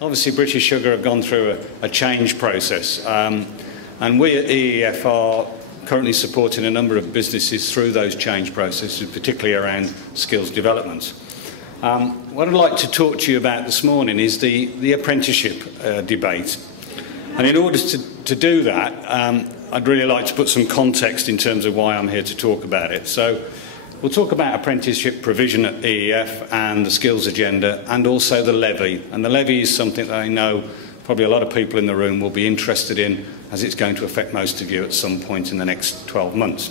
obviously British Sugar have gone through a change process, and we at EEF are currently supporting a number of businesses through those change processes, particularly around skills development. What I'd like to talk to you about this morning is the apprenticeship debate. And in order to do that, I'd really like to put some context in terms of why I'm here to talk about it. So we'll talk about apprenticeship provision at EEF and the skills agenda, and also the levy. And the levy is something that I know probably a lot of people in the room will be interested in, as it's going to affect most of you at some point in the next 12 months.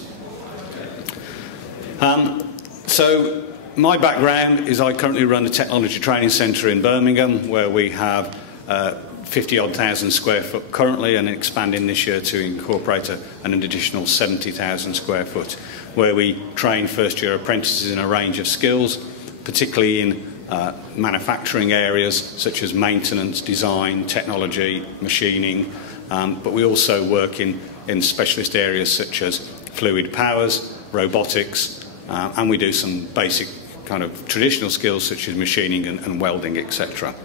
So my background is I currently run a technology training centre in Birmingham, where we have 50-odd thousand square foot currently, and expanding this year to incorporate an additional 70,000 square foot, where we train first-year apprentices in a range of skills, particularly in manufacturing areas such as maintenance, design, technology, machining, but we also work in specialist areas such as fluid powers, robotics, and we do some basic kind of traditional skills such as machining and welding, etc.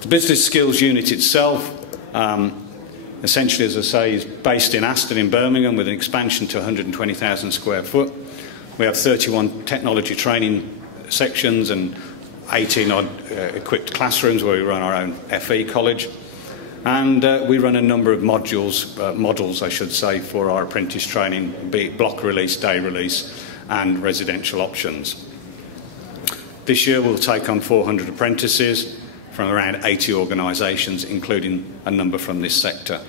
The business skills unit itself, essentially, as I say, is based in Aston in Birmingham with an expansion to 120,000 square foot. We have 31 technology training sections and 18-odd equipped classrooms where we run our own FE college. And we run a number of models, I should say, for our apprentice training, be it block release, day release, and residential options. This year we'll take on 400 apprentices from around 80 organisations, including a number from this sector.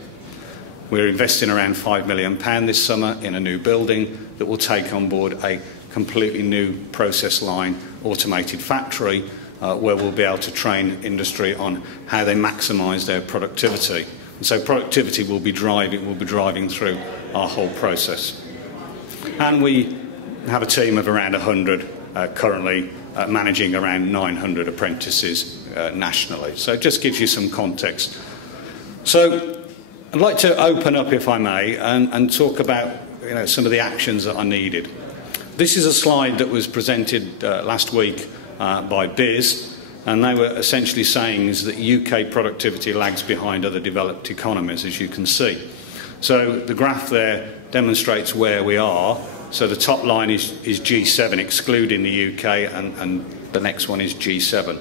We're investing around £5 million this summer in a new building that will take on board a completely new process line automated factory where we'll be able to train industry on how they maximise their productivity. And so productivity will be driving through our whole process. And we have a team of around 100 currently managing around 900 apprentices nationally. So it just gives you some context. So I'd like to open up, if I may, and talk about some of the actions that are needed. This is a slide that was presented last week by BIS, and they were essentially saying is that UK productivity lags behind other developed economies, as you can see. So the graph there demonstrates where we are. So the top line is G7, excluding the UK, and the next one is G7.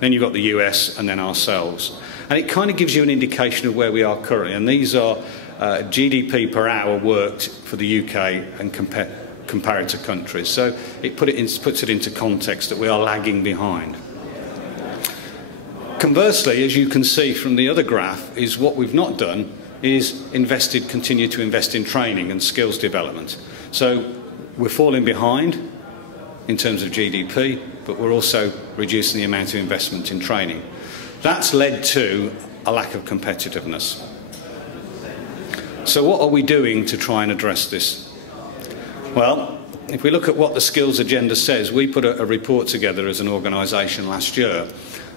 Then you've got the US and then ourselves. And it kind of gives you an indication of where we are currently. And these are GDP per hour worked for the UK and comparator countries. So it puts it into context that we are lagging behind. Conversely, as you can see from the other graph, is what we've not done is continue to invest in training and skills development. So we're falling behind in terms of GDP, but we're also reducing the amount of investment in training. That's led to a lack of competitiveness. So what are we doing to try and address this? Well, if we look at what the skills agenda says, we put a report together as an organisation last year,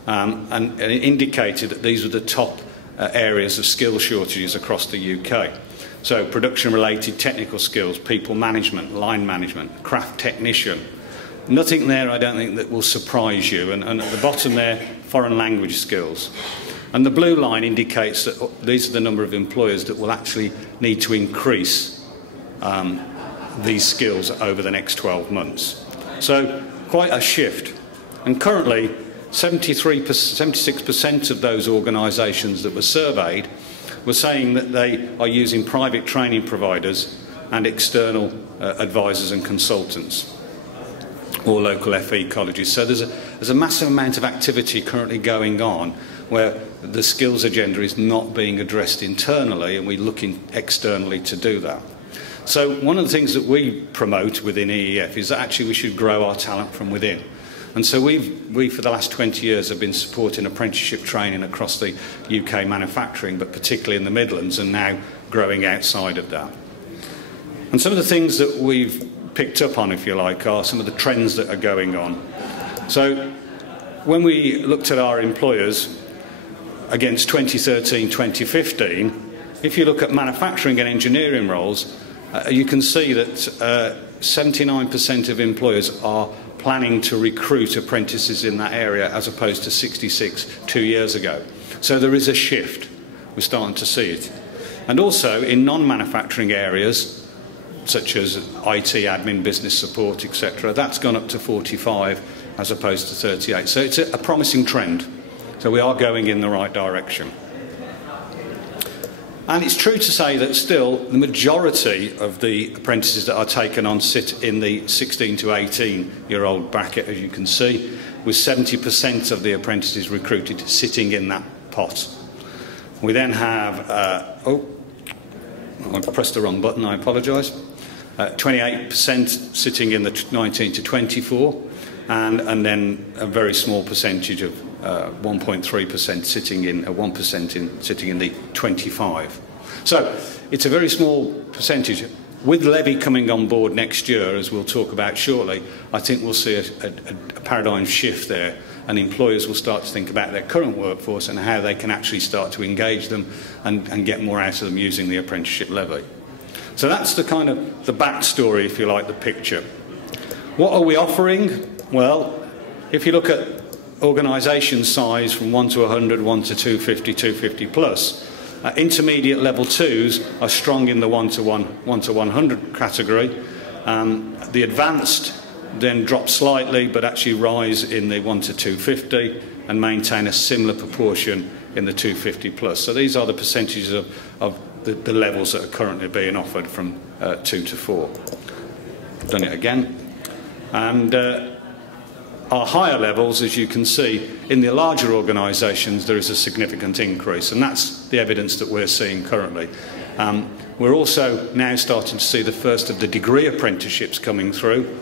and it indicated that these were the top areas of skill shortages across the UK. So production-related technical skills, people management, line management, craft technician. Nothing there, I don't think, that will surprise you. And at the bottom there, foreign language skills. And the blue line indicates that these are the number of employers that will actually need to increase these skills over the next 12 months. So quite a shift. And currently, 76% of those organisations that were surveyed were saying that they are using private training providers and external advisors and consultants, or local FE colleges. So there's a massive amount of activity currently going on where the skills agenda is not being addressed internally, and we're looking externally to do that. So one of the things that we promote within EEF is that actually we should grow our talent from within. And so we for the last 20 years have been supporting apprenticeship training across the UK manufacturing, but particularly in the Midlands, and now growing outside of that. And some of the things that we've picked up on, if you like, are some of the trends that are going on. So when we looked at our employers against 2013, 2015, if you look at manufacturing and engineering roles, you can see that 79% of employers are planning to recruit apprentices in that area as opposed to 66 2 years ago. So there is a shift. We're starting to see it. And also in non-manufacturing areas, such as IT, admin, business support, etc., that's gone up to 45 as opposed to 38. So it's a promising trend. So we are going in the right direction. And it's true to say that still the majority of the apprentices that are taken on sit in the 16 to 18-year-old bracket, as you can see, with 70% of the apprentices recruited sitting in that pot. We then have, I pressed the wrong button, I apologise, 28% sitting in the 19 to 24, and then a very small percentage of 1.3% sitting in, 1% sitting in the 25. So it's a very small percentage. With Levy coming on board next year, as we'll talk about shortly, I think we'll see a paradigm shift there, and employers will start to think about their current workforce and how they can actually start to engage them and get more out of them using the apprenticeship levy. So that's the kind of the backstory, if you like, the picture. What are we offering? Well, if you look at organisation size from 1 to 100, 1 to 250, 250 plus, intermediate level 2s are strong in the 1 to 100 category. The advanced then drop slightly, but actually rise in the 1 to 250 and maintain a similar proportion in the 250 plus. So these are the percentages of the levels that are currently being offered from 2 to 4. I've done it again. And our higher levels, as you can see, in the larger organisations, there is a significant increase, and that's the evidence that we're seeing currently. We're also now starting to see the first of the degree apprenticeships coming through,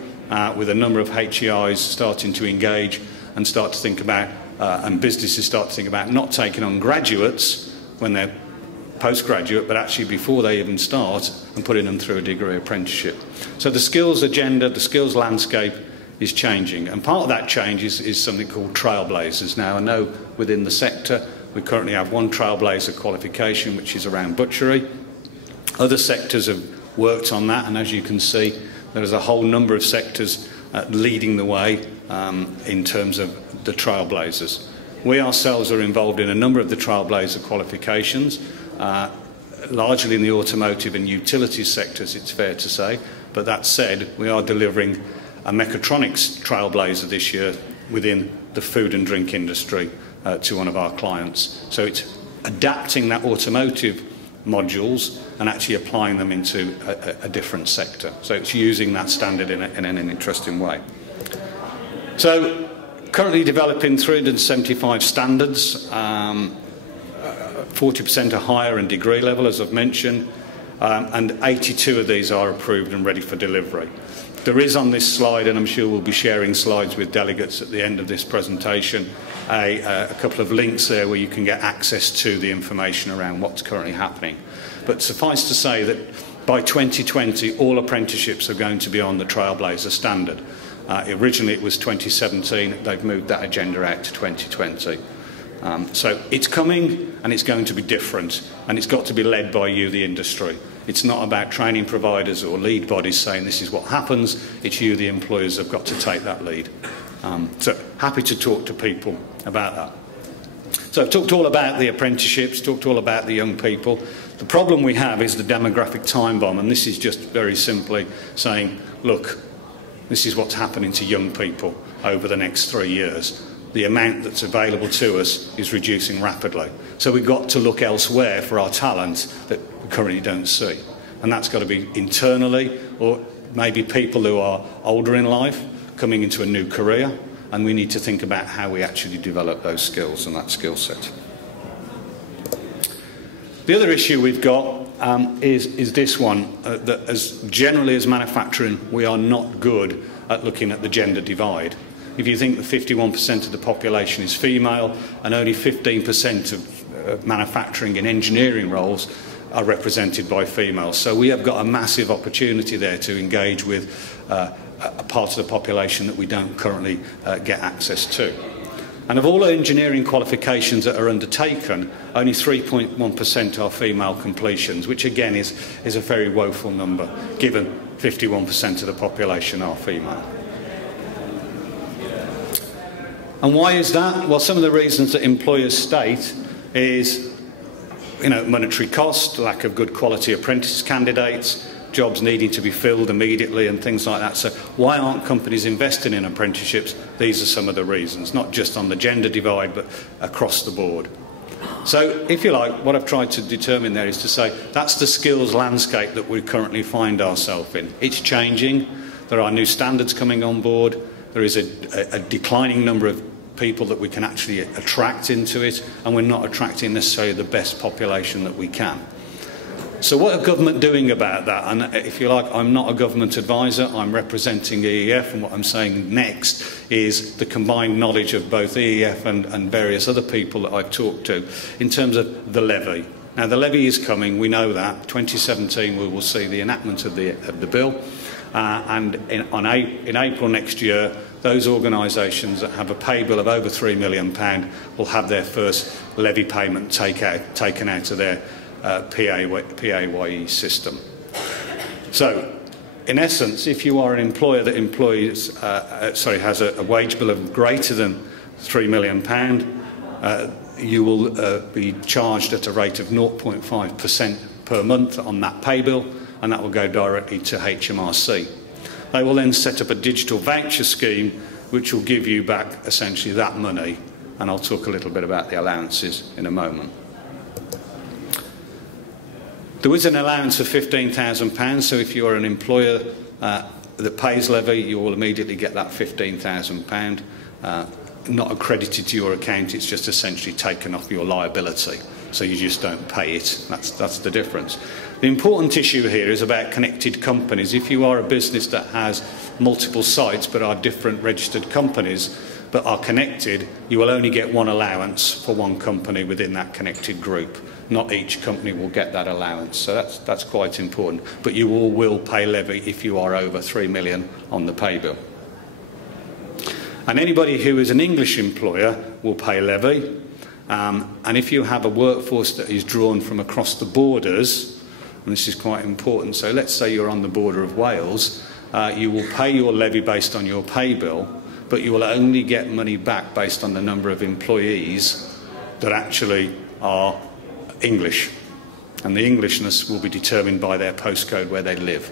with a number of HEIs starting to engage and start to think about, and businesses start to think about not taking on graduates when they're postgraduate, but actually before they even start, and putting them through a degree apprenticeship. So the skills agenda, the skills landscape is changing, and part of that change is something called trailblazers. Now, I know within the sector we currently have one trailblazer qualification, which is around butchery. Other sectors have worked on that, and as you can see, there is a whole number of sectors leading the way in terms of the trailblazers. We ourselves are involved in a number of the trailblazer qualifications, largely in the automotive and utilities sectors, it's fair to say. But that said, we are delivering a mechatronics trailblazer this year within the food and drink industry to one of our clients. So it's adapting that automotive modules and actually applying them into a different sector. So it's using that standard in an interesting way. So currently developing 375 standards, 40% are higher and degree level, as I've mentioned, and 82 of these are approved and ready for delivery. There is on this slide, and I'm sure we'll be sharing slides with delegates at the end of this presentation, a couple of links there where you can get access to the information around what's currently happening. But suffice to say that by 2020, all apprenticeships are going to be on the Trailblazer standard. Originally it was 2017, they've moved that agenda out to 2020. So it's coming, and it's going to be different, and it's got to be led by you, the industry. It's not about training providers or lead bodies saying this is what happens. It's you, the employers, have got to take that lead. So happy to talk to people about that. So I've talked all about the apprenticeships, talked all about the young people. The problem we have is the demographic time bomb, and this is just very simply saying, look, this is what's happening to young people over the next 3 years. The amount that's available to us is reducing rapidly. So we've got to look elsewhere for our talent that we currently don't see. And that's got to be internally, or maybe people who are older in life coming into a new career, and we need to think about how we actually develop those skills and that skill set. The other issue we've got is this one, that as generally as manufacturing, we are not good at looking at the gender divide. If you think that 51% of the population is female and only 15% of manufacturing and engineering roles are represented by females. So we have got a massive opportunity there to engage with a part of the population that we don't currently get access to. And of all the engineering qualifications that are undertaken, only 3.1% are female completions, which again is a very woeful number, given 51% of the population are female. And why is that? Well, some of the reasons that employers state is, monetary cost, lack of good quality apprentice candidates, jobs needing to be filled immediately and things like that. So why aren't companies investing in apprenticeships? These are some of the reasons, not just on the gender divide, but across the board. So, if you like, what I've tried to determine there is to say that's the skills landscape that we currently find ourselves in. It's changing. There are new standards coming on board. There is a declining number of people that we can actually attract into it, and we're not attracting necessarily the best population that we can. So what are government doing about that? And if you like, I'm not a government advisor, I'm representing EEF, and what I'm saying next is the combined knowledge of both EEF and various other people that I've talked to in terms of the levy. Now the levy is coming, we know that. 2017 we will see the enactment of the bill, and in April next year those organisations that have a pay bill of over £3 million will have their first levy payment taken out of their PAYE system. So, in essence, if you are an employer that has a wage bill of greater than £3 million, you will be charged at a rate of 0.5% per month on that pay bill, and that will go directly to HMRC. They will then set up a digital voucher scheme which will give you back essentially that money, and I'll talk a little bit about the allowances in a moment. There is an allowance of £15,000, so if you are an employer that pays levy, you will immediately get that £15,000. Not accredited to your account, it's just essentially taken off your liability, so you just don't pay it. That's the difference. The important issue here is about connected companies. If you are a business that has multiple sites but are different registered companies but are connected, you will only get one allowance for one company within that connected group. Not each company will get that allowance, so that's quite important. But you all will pay levy if you are over £3 million on the pay bill. And anybody who is an English employer will pay levy. And if you have a workforce that is drawn from across the borders, and this is quite important, so let's say you're on the border of Wales, you will pay your levy based on your pay bill, but you will only get money back based on the number of employees that actually are English, and the Englishness will be determined by their postcode where they live.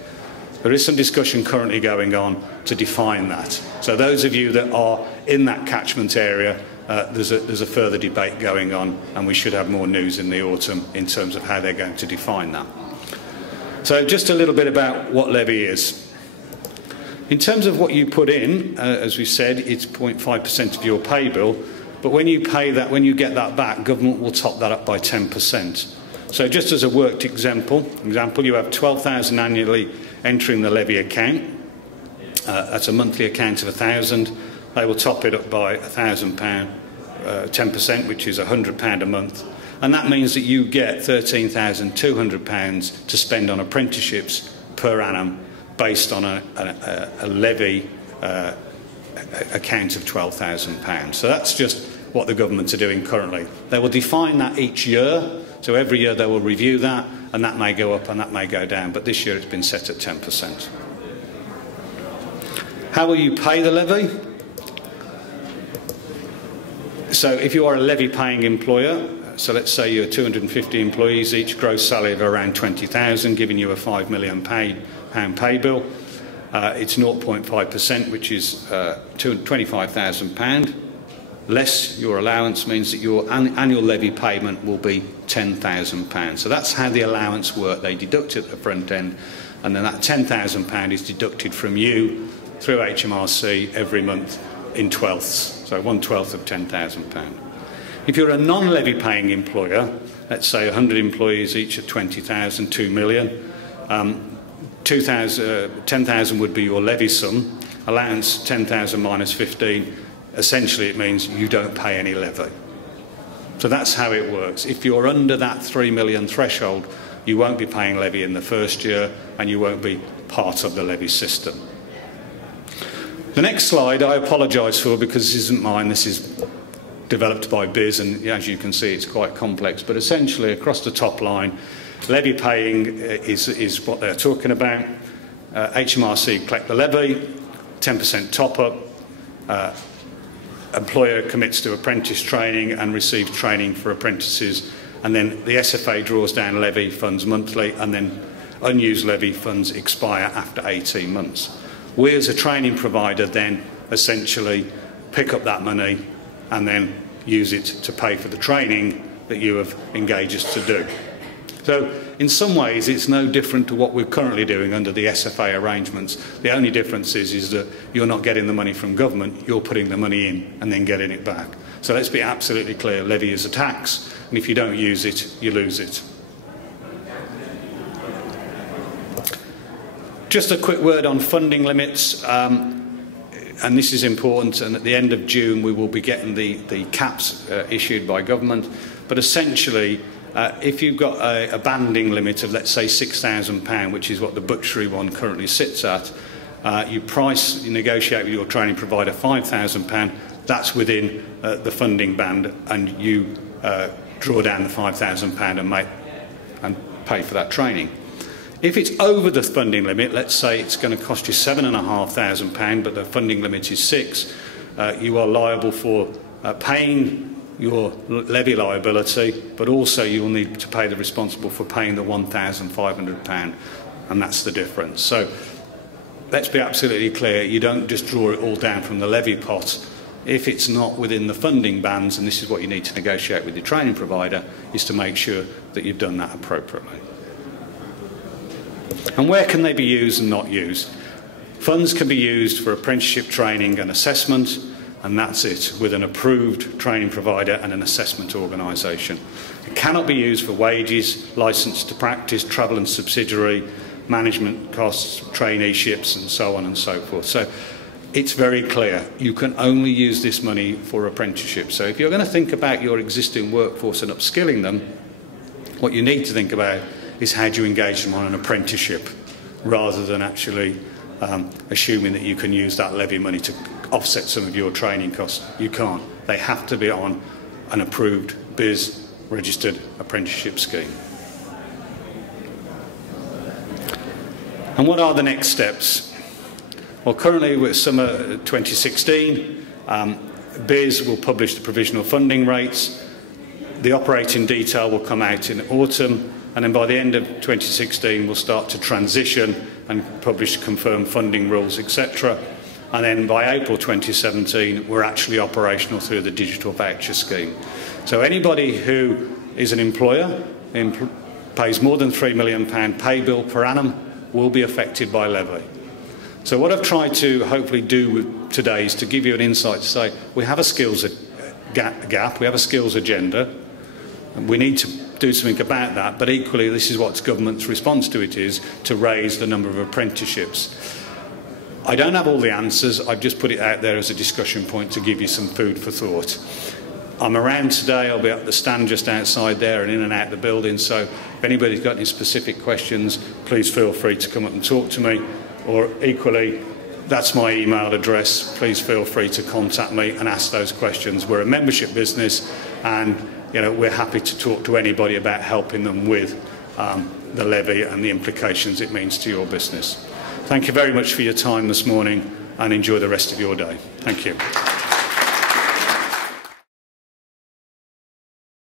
There is some discussion currently going on to define that. So those of you that are in that catchment area, there's a further debate going on, and we should have more news in the autumn in terms of how they're going to define that. So just a little bit about what levy is. In terms of what you put in, as we said, it's 0.5% of your pay bill. But when you pay that, when you get that back, government will top that up by 10%. So just as a worked example, you have 12,000 annually entering the levy account. That's a monthly account of £1,000. They will top it up by £1,000, 10%, which is £100 a month. And that means that you get £13,200 to spend on apprenticeships per annum based on a levy account of £12,000. So that's just what the government are doing currently. They will define that each year, so every year they will review that, and that may go up and that may go down, but this year it's been set at 10%. How will you pay the levy? So if you are a levy-paying employer, so let's say you're 250 employees, each gross salary of around 20,000, giving you a £5 million pound pay bill. It's 0.5%, which is £25,000. Less your allowance means that your annual levy payment will be £10,000. So that's how the allowance works. They deduct it at the front end, and then that £10,000 is deducted from you through HMRC every month in twelfths, so 1/12 of £10,000. If you're a non-levy paying employer, let's say 100 employees each at 20,000, 2 million, 10,000 would be your levy sum, allowance 10,000 minus 15, essentially it means you don't pay any levy. So that's how it works. If you're under that 3 million threshold, you won't be paying levy in the first year and you won't be part of the levy system. The next slide I apologise for because this isn't mine, this is developed by BIS, and as you can see it's quite complex, but essentially across the top line, levy paying is what they're talking about. HMRC collect the levy, 10% top-up, employer commits to apprentice training and receives training for apprentices, and then the SFA draws down levy funds monthly, and then unused levy funds expire after 18 months. We as a training provider then essentially pick up that money and then use it to pay for the training that you have engaged us to do. So in some ways it's no different to what we're currently doing under the SFA arrangements. The only difference is that you're not getting the money from government, you're putting the money in and then getting it back. So let's be absolutely clear, levy is a tax, and if you don't use it, you lose it. Just a quick word on funding limits, and this is important, and at the end of June we will be getting the caps issued by government, but essentially if you've got a banding limit of, let's say, £6,000, which is what the butchery one currently sits at, you negotiate with your training provider £5,000, that's within the funding band, and you draw down the £5,000 and pay for that training. If it's over the funding limit, let's say it's going to cost you £7,500, but the funding limit is £6,000, you are liable for paying your levy liability, but also you will need to pay the responsible for paying the £1,500, and that's the difference. So let's be absolutely clear, you don't just draw it all down from the levy pot. If it's not within the funding bands, and this is what you need to negotiate with your training provider, is to make sure that you've done that appropriately. And where can they be used and not used? Funds can be used for apprenticeship training and assessment, and that's it, with an approved training provider and an assessment organisation. It cannot be used for wages, licence to practice, travel and subsidiary, management costs, traineeships, and so on and so forth. So it's very clear, you can only use this money for apprenticeships. So if you're going to think about your existing workforce and upskilling them, what you need to think about is how do you engage them on an apprenticeship, rather than actually assuming that you can use that levy money to offset some of your training costs. You can't. They have to be on an approved BIS registered apprenticeship scheme. And what are the next steps? Well, currently we're summer 2016. BIS will publish the provisional funding rates. The operating detail will come out in autumn, and then by the end of 2016 we'll start to transition and publish confirmed funding rules, etc. And then by April 2017 we're actually operational through the digital voucher scheme. So anybody who is an employer, pays more than £3 million pay bill per annum, will be affected by levy. So what I've tried to hopefully do today is to give you an insight to say we have a skills gap, we have a skills agenda, and we need to do something about that, but equally this is what government's response to it is, to raise the number of apprenticeships. I don't have all the answers, I've just put it out there as a discussion point to give you some food for thought. I'm around today, I'll be at the stand just outside there and in and out the building, so if anybody's got any specific questions, please feel free to come up and talk to me, or equally, that's my email address, please feel free to contact me and ask those questions. We're a membership business, and we're happy to talk to anybody about helping them with the levy and the implications it means to your business. Thank you very much for your time this morning, and enjoy the rest of your day. Thank you.